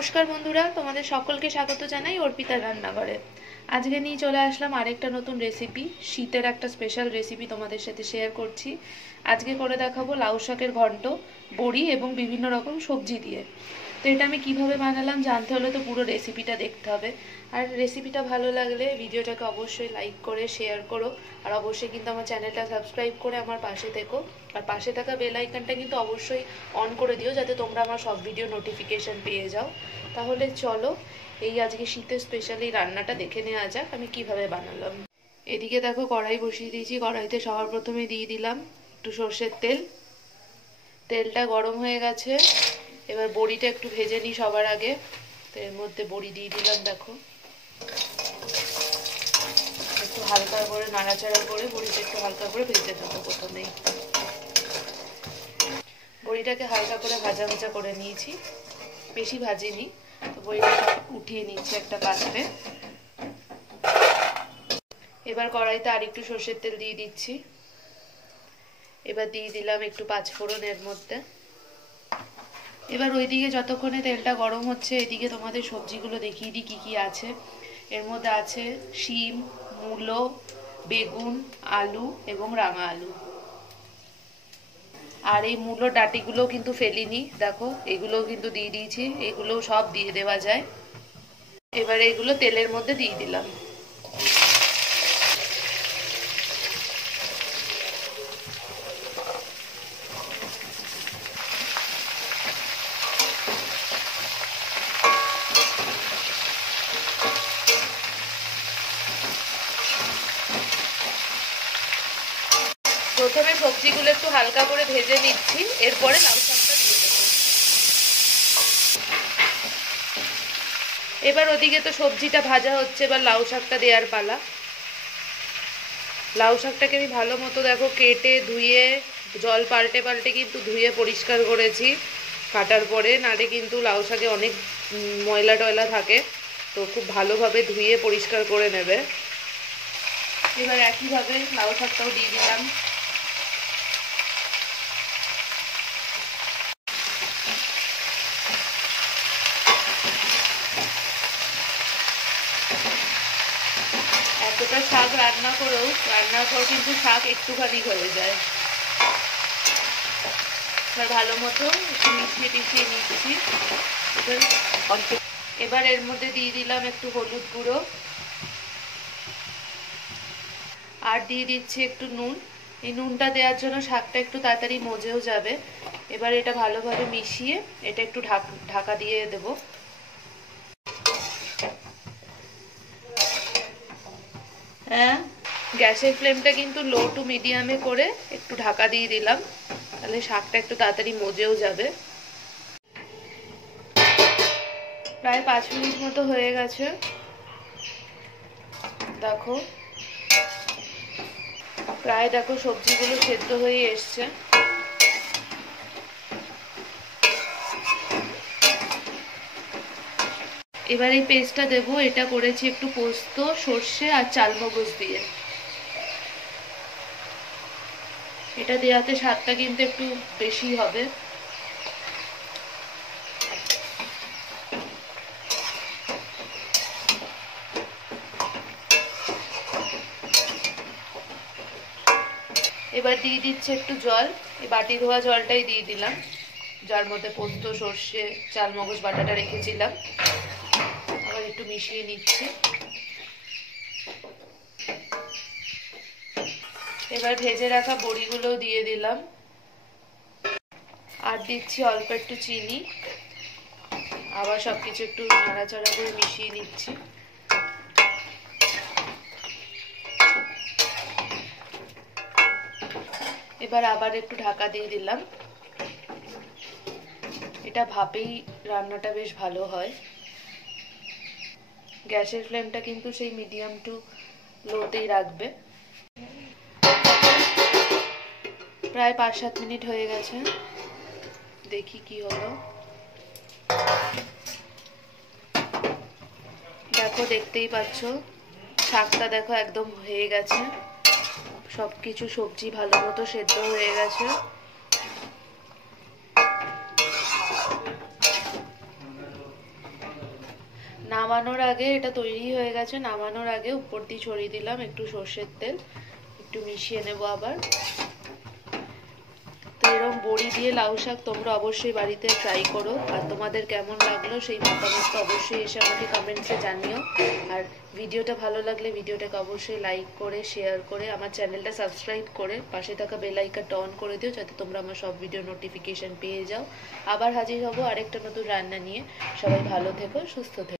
নমস্কার বন্ধুরা, তোমাদের সকলকে স্বাগত জানাই অর্পিতার রান্নাঘরে। আজকে নিয়ে চলে আসলাম আরেকটা নতুন রেসিপি, শীতের একটা স্পেশাল রেসিপি তোমাদের সাথে শেয়ার করছি। আজকে করে দেখাবো লাউ শাকের ঘন্ট, বড়ি এবং বিভিন্ন রকম সবজি দিয়ে। তো এটা আমি কিভাবে বানালাম জানতে হলে তো পুরো রেসিপিটা দেখতে হবে। আর রেসিপিটা ভালো লাগলে ভিডিওটাকে অবশ্যই লাইক করে শেয়ার করো, আর অবশ্যই কিন্তু আমার চ্যানেলটা সাবস্ক্রাইব করে আমার পাশে থেকো। আর পাশে থাকা বেল আইকনটা কিন্তু অবশ্যই অন করে দিও, যাতে তোমরা আমার সব ভিডিও নোটিফিকেশন পেয়ে যাও। তাহলে চলো এই আজকে শীতের স্পেশালি রান্নাটা দেখে নেওয়া যাক আমি কিভাবে বানালাম। এদিকে দেখো কড়াই বসিয়ে দিয়েছি। কড়াইতে সবার প্রথমে দিয়ে দিলাম একটু সর্ষের তেল। তেলটা গরম হয়ে গেছে, এবার বড়িটা একটু ভেজে নিই সবার আগে। তো এর মধ্যে বড়ি দিয়ে দিলাম। দেখো একটু হালকা করে নাড়াচাড়া করে বড়িটা একটু হালকা করে ভেজে নেবো প্রথমেই। বড়িটাকে হালকা করে ভাজা ভাজা করে নিয়েছি, বেশি ভাজিনি। তো বড়িটা উঠিয়ে নিচ্ছি একটা পাত্রে। এবার কড়াইতে আর একটু সর্ষের তেল দিয়ে দিচ্ছি। এবার দিয়ে দিলাম একটু পাঁচফোড়ন এর মধ্যে। এবার ওইদিকে যতক্ষণে তেলটা গরম হচ্ছে, এদিকে তোমাদের সবজিগুলো দেখিয়ে দিই কি কি আছে। এর মধ্যে আছে শিম, মূলো, বেগুন, আলু এবং রাঙা আলু। আর এই মূলোর ডাঁটিগুলো কিন্তু ফেলিনি, দেখো এগুলোও কিন্তু দিয়ে দিয়েছি। এগুলো সব দিয়ে দেওয়া যায়। এবার এগুলো তেলের মধ্যে দিয়ে দিলাম। প্রথমে সবজিগুলো একটু হালকা করে ভেজে নিচ্ছি, এরপরে লাউ শাকটা দিয়ে দেবো। এবার ওদিকে তো সবজিটা ভাজা হচ্ছে, এবার লাউ শাকটা দেওয়ার পালা। লাউ শাকটাকে আমি ভালো মতো দেখো কেটে ধুয়ে, জল পাল্টে পাল্টে কিন্তু ধুয়ে পরিষ্কার করেছি কাটার পরে। নালে কিন্তু লাউ শাকে অনেক ময়লা টয়লা থাকে, তো খুব ভালোভাবে ধুয়ে পরিষ্কার করে নেবে। এবার একইভাবে লাউ শাকটাও দিয়ে দিলাম। এতটা শাক রান্নার পর কিন্তু শাক একটুখানি হয়ে যায়। ভালো মতো একটু মিশিয়ে টিশিয়ে নিচ্ছি। এবার এর মধ্যে দিয়ে দিলাম একটু হলুদ গুঁড়ো, আর দিয়ে দিচ্ছি একটু নুন। এই নুনটা দেওয়ার জন্য শাকটা একটু তাড়াতাড়ি মজেও যাবে। এবার এটা ভালোভাবে মিশিয়ে এটা একটু ঢাকা দিয়ে দেব। হ্যাঁ, গ্যাসের ফ্লেমটা কিন্তু লো টু মিডিয়ামে করে একটু ঢাকা দিয়ে দিলাম, তাহলে শাকটা একটু তাড়াতাড়ি মজেও যাবে। প্রায় 5 মিনিট মতো হয়ে গেছে। দেখো প্রায় দেখো সবজিগুলো সেদ্ধ হয়ে এসছে। এবার এই পেস্টটা দেবো। এটা করেছি একটু পোস্ত, সর্ষে আর চালমগজ দিয়ে। এটা দেওয়াতে স্বাদটা কিন্তু একটু বেশি হবে। এবার দিয়ে দিচ্ছে একটু জল। এই বাটি ধোয়া জলটাই দিয়ে দিলাম, যার মধ্যে পোস্ত, সর্ষে, চালমগজ বাটাটা রেখেছিলাম। আবার একটু মিশিয়ে নিচ্ছি। এবার ভেজে রাখা বড়িগুলো দিয়ে দিলাম, আর দিচ্ছি অল্প একটু চিনি। আবার সবকিছু একটু নাড়াচাড়া করে মিশিয়ে নিচ্ছি। এবার আবার একটু ঢাকা দিয়ে দিলাম। এটা ভাপেই রান্নাটা বেশ ভালো হয়। গ্যাসের ফ্লেমটা কিন্তু সেই মিডিয়াম টু লোতেই রাখবে। প্রায় 5-7 মিনিট হয়ে গেছে, দেখি কি হলো। দেখো দেখতেই পাচ্ছ শাকটা দেখো একদম হয়ে গেছে, সবকিছু সবজি ভালো মতো সেদ্ধ হয়ে গেছে। নামানোর আগে এটা তৈরি হয়ে গেছে, নামানোর আগে উপর দিয়ে ছড়িয়ে দিলাম একটু সর্ষের তেল, একটু মিশিয়ে নেবো আবার। তো এরকম বড়ি দিয়ে লাউ শাক তোমরা অবশ্যই বাড়িতে ট্রাই করো, আর তোমাদের কেমন লাগলো সেই মতামতটা অবশ্যই এসে আমাকে কমেন্টসে জানিও। আর ভিডিওটা ভালো লাগলে ভিডিওটাকে অবশ্যই লাইক করে শেয়ার করে আমার চ্যানেলটা সাবস্ক্রাইব করে পাশে থাকা বেল আইকনটা অন করে দিও, যাতে তোমরা আমার সব ভিডিও নোটিফিকেশন পেয়ে যাও। আবার হাজির হব আরেকটা নতুন রান্না নিয়ে। সবাই ভালো থেকো, সুস্থ থেকো।